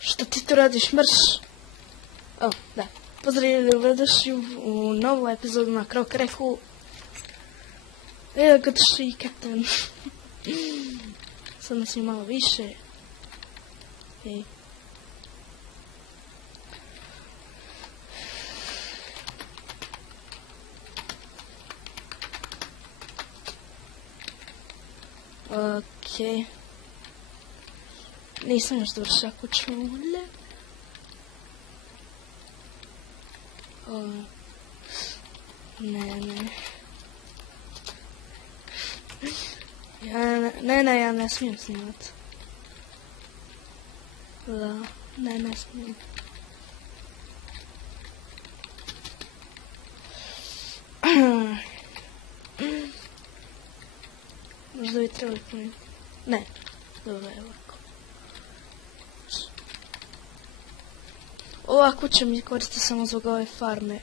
Što ti tu radiš, mrš? O, da. Pozdravljeni, dobrodošli u novu epizodu na Krok Reku. Evo ga došli kapitan. Sad nas je malo više. Ej. Okej. Nisam još dovršila kućne ulje. Ne. Ja ne smijem snimat. Da, ne smijem. Možda bi trebali promijeniti. Ne, dobro je ovako. Ova kuća mi koristi samo zbog ove farme.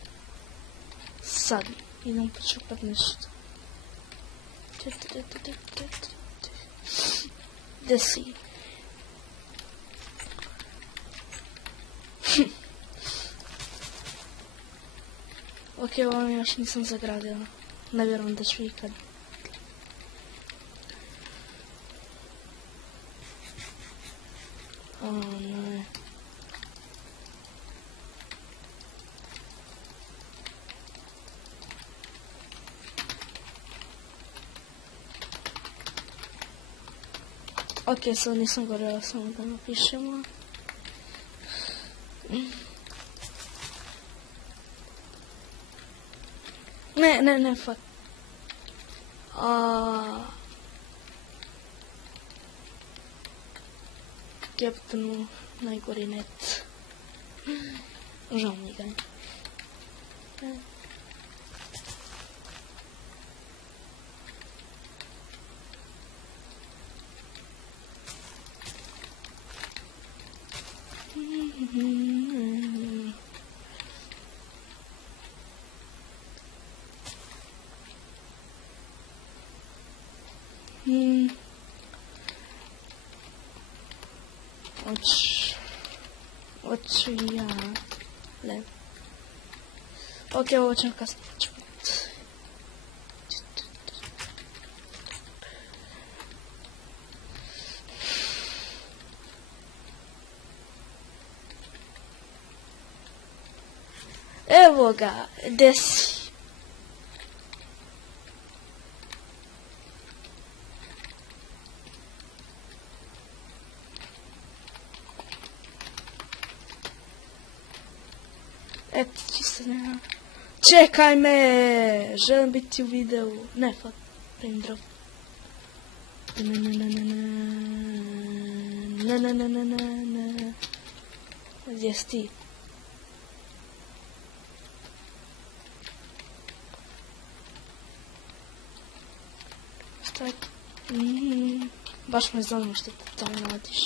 Sad idem počupat nešto. Gdje si? Ok, ovo još nisam zagradila. Ne vjerujem da ću ikad. O ne. Ok, sad nisam gorela, samo da napišemo. Ne, fuck. Captainu najgori net. Žao mi ga. Hoću ja. Ne. Ok, ovo ćemo kasnije čuti. Evo ga, gdje si? Eto, čisto nema. Čekaj me! Želim biti u videu. Ne, fuck. Prime drop. Ne. Gdje si ti? Staj. Baš me zanima što ti tamo radiš.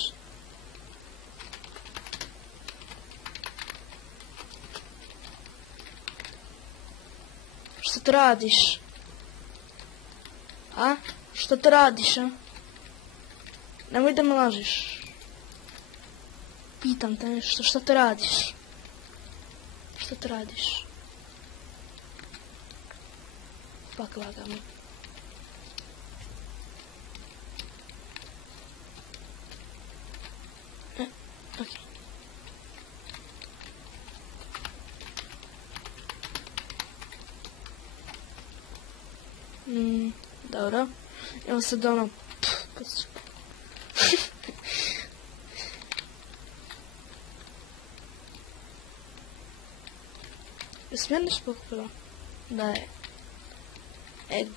Što to radiš? A? Što to radiš, a? Nemoj da me lažiš. Pitam te nešto, što to radiš? Što to radiš? Pak lagano. Okej. Dobro. Evo sad ono... Jesam ja nešto pokupila? Da je... Egg.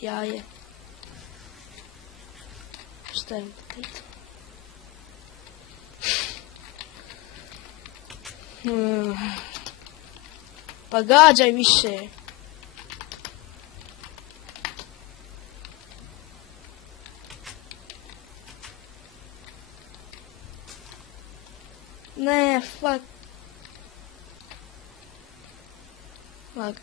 Jaje. Šta je potato? Pa gađaj više. Ne, fuck. Lag.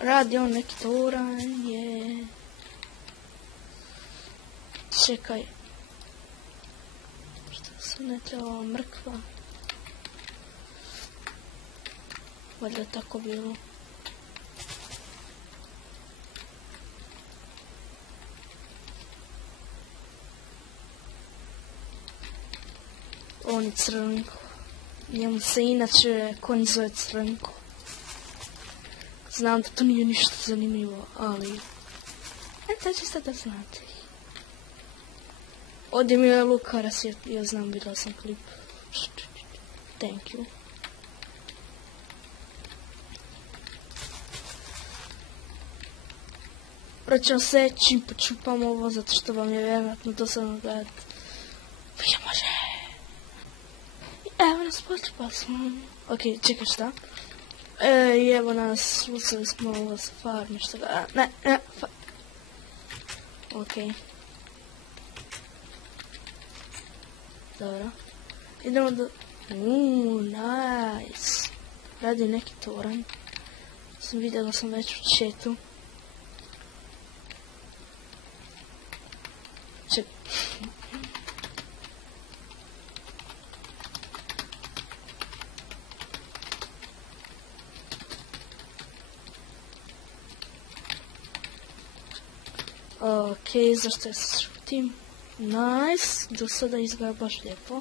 radi on neki toranje. Čekaj. Što se ne treba mrkva? Valjda tako bilo. On je Crvenko. Njemu se inače konj zove Crvenko. Znam da to nije ništa zanimljivo, ali... to će sad da znate. Ovdje mi je Lukaras, ja znam, vidjela sam klip. Thank you. Vraćam se, čim počupam ovo, zato što vam je vjerojatno dosadno gledat. Ja može. Evo nas, počupali smo. Ok, čekaj šta? Evo nas, uzeli smo ovo sa farme, što ga... Ok. Dobro. Idemo do... nice. Radi neki toranj. Sam vidjela sam već u chatu. Ok, zašto ja se šutim? Nice, do sada izgleda baš lijepo.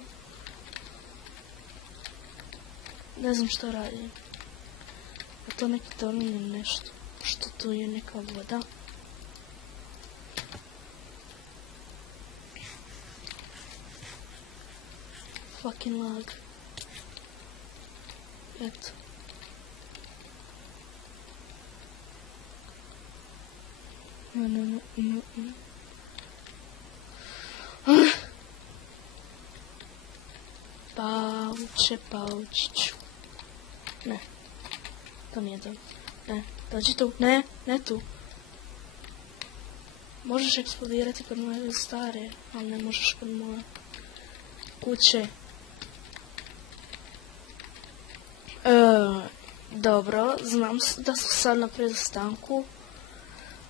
Ne znam što radim. A to neki toranj ili nešto. Što tu je neka voda. Fucking lag. Eto. Paučiću. Ne. To nije to. Ne. Dođi tu. Ne. Ne tu. Možeš eksplodirati kod moje stare, ali ne možeš kod moje kuće. Dobro, znam da su sad na predostanku,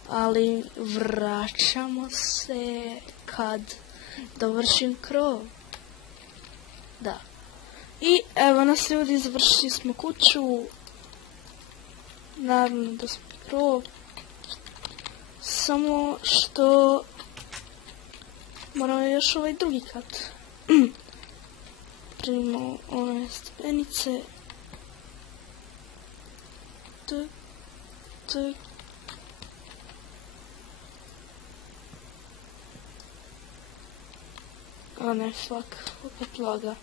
ali vraćamo se kad dovršim krov. Da. I evo nas ljudi, završili smo kuću. Naravno da smo krov. Samo što moramo još ovaj drugi kat. Primimo ove stepenice. A ne, fuck, opet laga.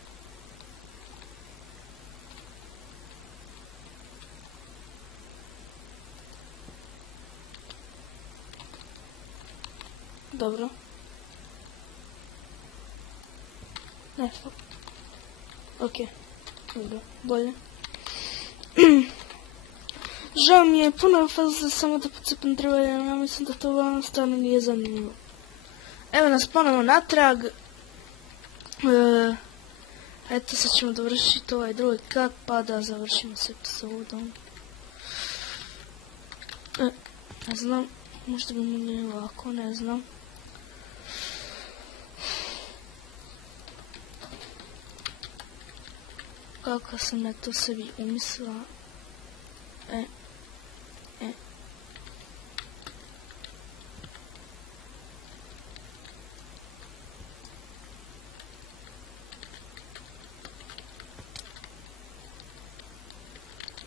Dobro. Ne, fuck. Ok, dobro, bolje. Žao mi je puno faze samo da pocepam drva, jer ja mislim da to vam stvarno nije zanimljivo. Evo nas ponovno natrag. Eto, sad ćemo dovršiti ovaj drugi kat, pa da završimo se sa vodom. Ne znam, možda bi mi ovako, ne znam. Kako sam ja to sebi umislila.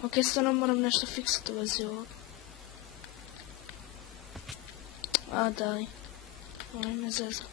Ok, stvarno moram nešto fiksati u vezi ovog. A daj, moram me zezat.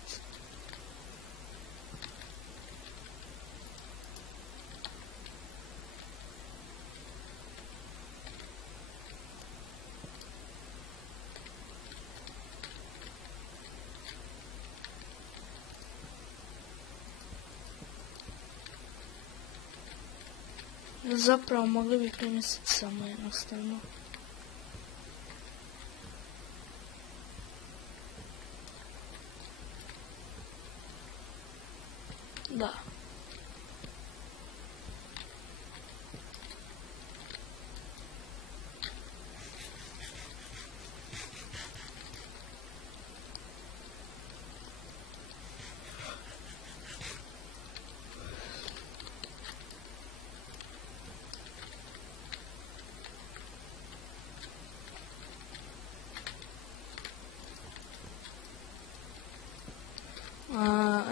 Zapravo mogli bi primisliti samo jednostavno. Da.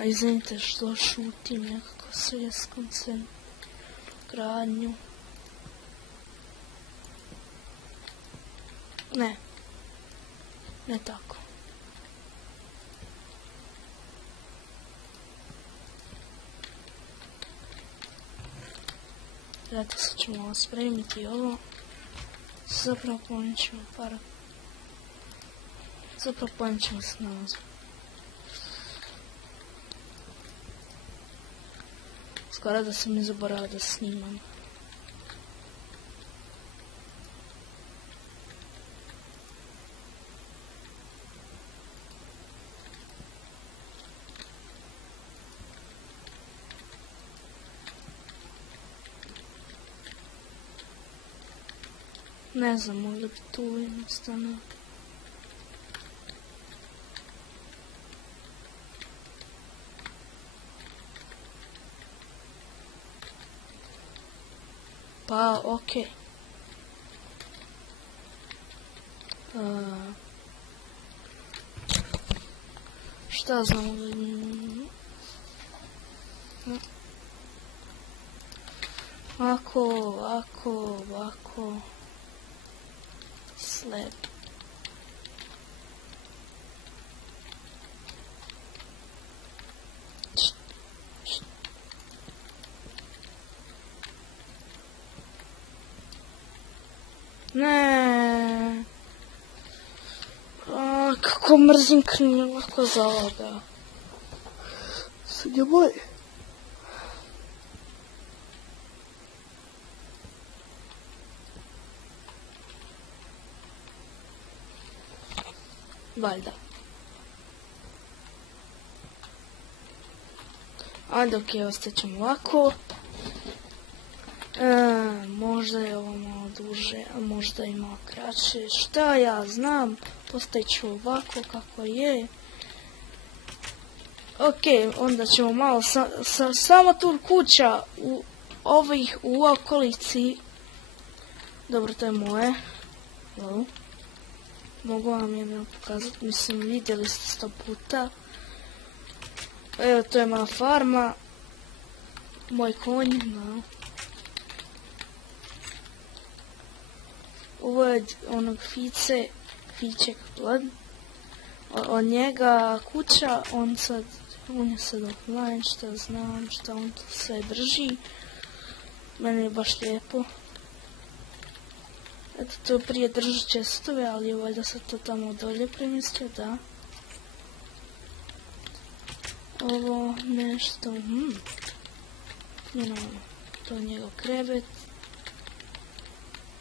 A izvinite što šutim, nekako sve skoncem gradnju. Ne tako. Eto, sad ćemo spremiti ovo. Zapravo ponijet ćemo Zapravo ponijet ćemo se nazad. Skoro da sam mi zaboravio da snimam. Ne znam, možda bi tu jednostavno. Pa, okej. Šta znam? Ovako. Sled. Ne. Kako mrzim krmilako za ovoga. Sad je bolje. Valjda. Ajde, okej, ostaćemo ovako. Možda je ovo malo duže, a možda i malo kraće. Šta ja znam, postavit ću ovako kako je. Okej, onda ćemo malo samo tu kuća u okolici. Dobro, to je moje. Mogu vam jedno pokazati, mislim, vidjeli ste 100 puta. Evo, to je moja farma. Moj konj, no. Ovo je onog Fiček Blood. Od njega kuća, on je sad offline, šta znam, šta on tu sve drži. Meni je baš lijepo. Eto, to prije držao čestove, ali je valjda sad to tamo dolje premjestio, da. Ovo nešto, to je njegov krevet.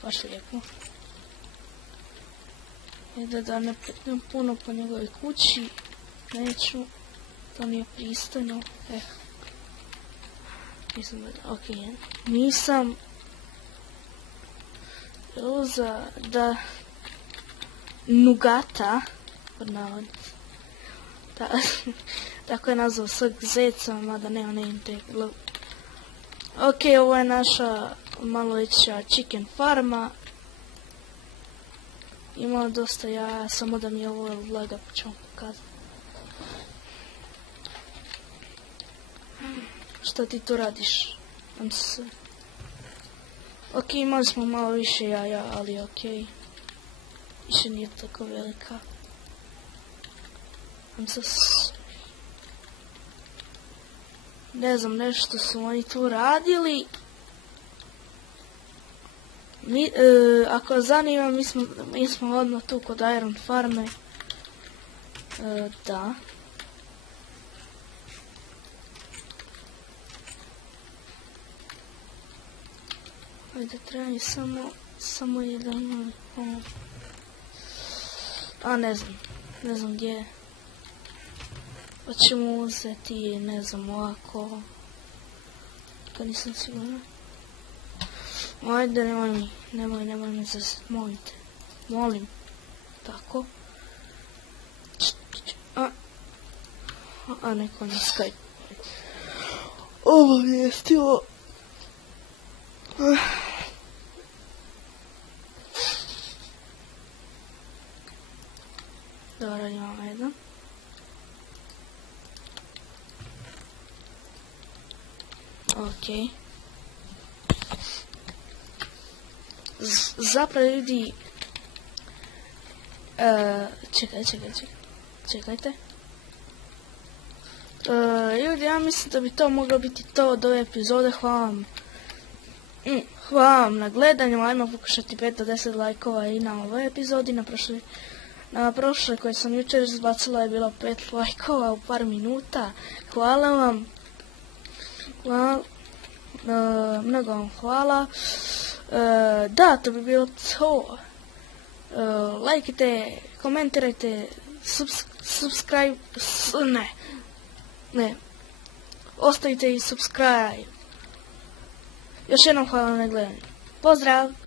Baš lijepo. I da ne petnem puno po njegovoj kući, neću, to nije pristojno. Nisam Roza da Nugata, tako je nazvao svog zeca, mada nema name tag. Okej, ovo je naša malo veća chicken farma. Ima dosta jaja, samo da mi je ovo vlega, pa ću vam pokazati. Šta ti tu radiš? Okej, imali smo malo više jaja, ali okej. Više nije tako velika. Ne znam, nešto su oni tu radili. Ako zanima, mi smo odmah tu kod Iron farme. Da. Ajde, treba mi samo jedan... ne znam gdje je. Pa ćemo uzeti, ne znam, ovako. Kad nisam sigurna. Ajde, nemoj me zasjet, molim. Tako. Neko na Skype. Obavijestilo. Dobro, imamo jedan. Ok. Zapravo ljudi... Čekajte. Ljudi, ja mislim da bi to moglo biti to od ove epizode. Hvala vam. Hvala vam na gledanju. Ajmo pokušati 5 do 10 lajkova i na ovoj epizodi. Na prošloj koje sam jučer izbacila je bilo 5 lajkova u par minuta. Hvala vam. Mnogo vam hvala. Da, to bi bilo to. Lajkite, komentirajte, subscribe, ne, ostavite i subscribe. Još jednom hvala na gledanju. Pozdrav!